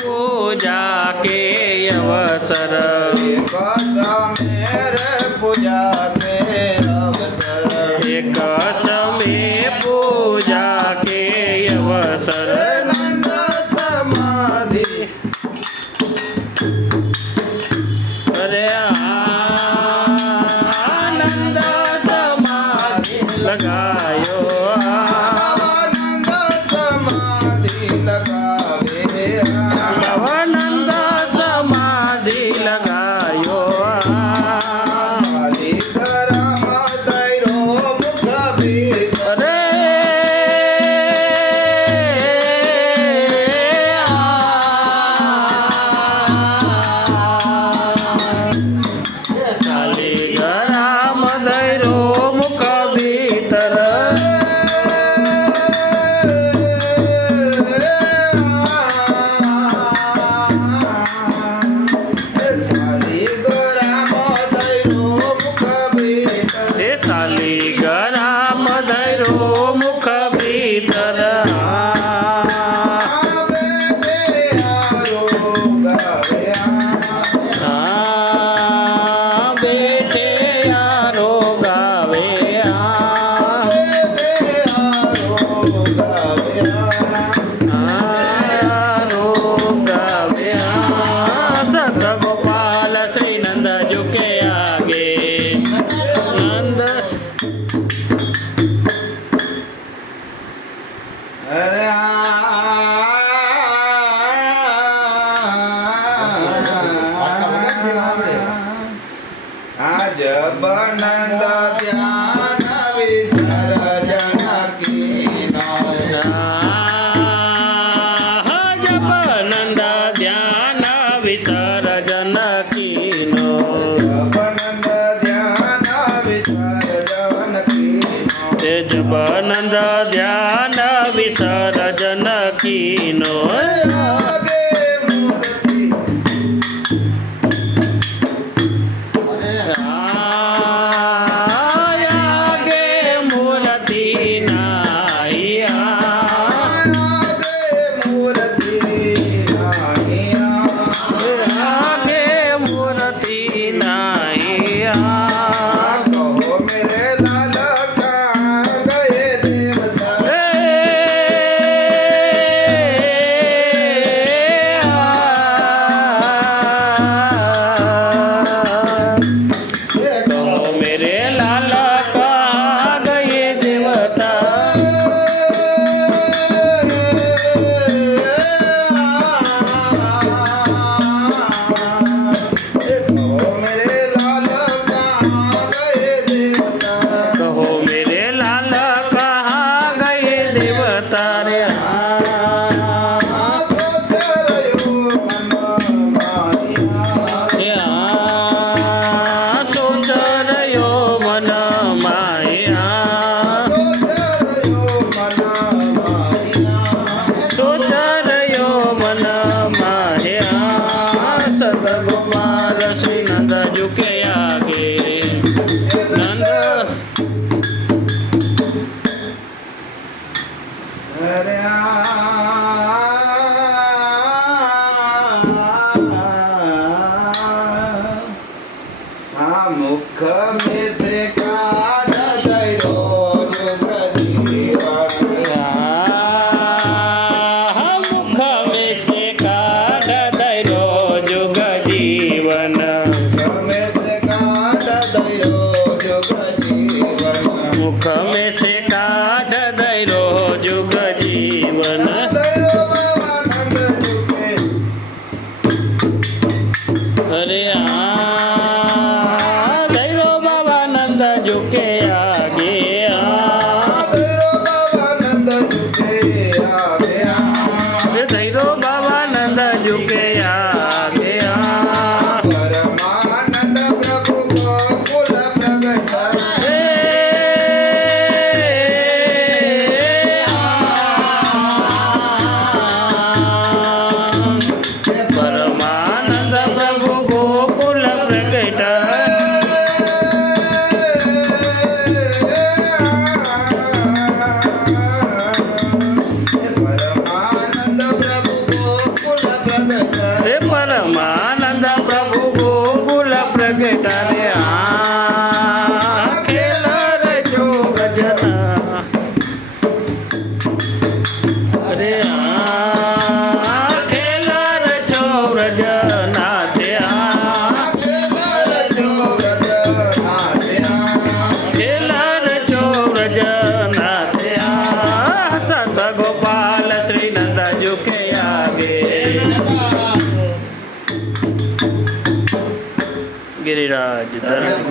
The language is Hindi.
पूजा के अवसर एक समय पूजा के अवसर एक समय पूजा के अवसर नंद समाधि अरे आनंद समाधि लगायो नंद समाधि लगावे नवानंद समाधि लगायो सारी गरम तैरो मुख भीतर अरे शालिग्राम धैरो मुख भीतर हे शालिग्राम धैरो मुख भीतर बैठे यारो गावे यारो गावे सत गोपाल श्री नंद झुके आगे नंद आज बनंद ध्यान विसर्जन कीनो जब नंद ध्यान विसर्जन कीनो बनंद ध्यान विसर्जन कीनो जब नंद ध्यान विसर्जन कीनो आगे मूर्ति आगे मूर्ति नाइया आगे मूर्ति नाहिया आगे मूर्ति नाइया कहो मेरे लाल कहाँ गए देवता तो मेरे लाल कहाँ गए देवता मेरे लाल कहाँ गए देवता कहो मेरे लाल कहाँ गए देवता रे सोच रयो मन माया सोच रयो मन माया सत गोपाल श्री नंद झुके आगे नंद मुख में से काट दैरो जुग जीवन मुख में से काट दैरो जुग जीवन मुख में से काट दैरो जुग जीवन मुख में से काट दैरो जुग जीवन दैरो बाबानंद झुके अरे दैरो बाबा नंद झुके आगे दैरो बाबानंद झुके आगे दैरो बाबा नंद झुके आगे परमानंद प्रभु गोकुल प्रगट परमानंद प्रभु गोकुल प्रगट परमानंद प्रभु गोकुल ધીરાજ ધર્મ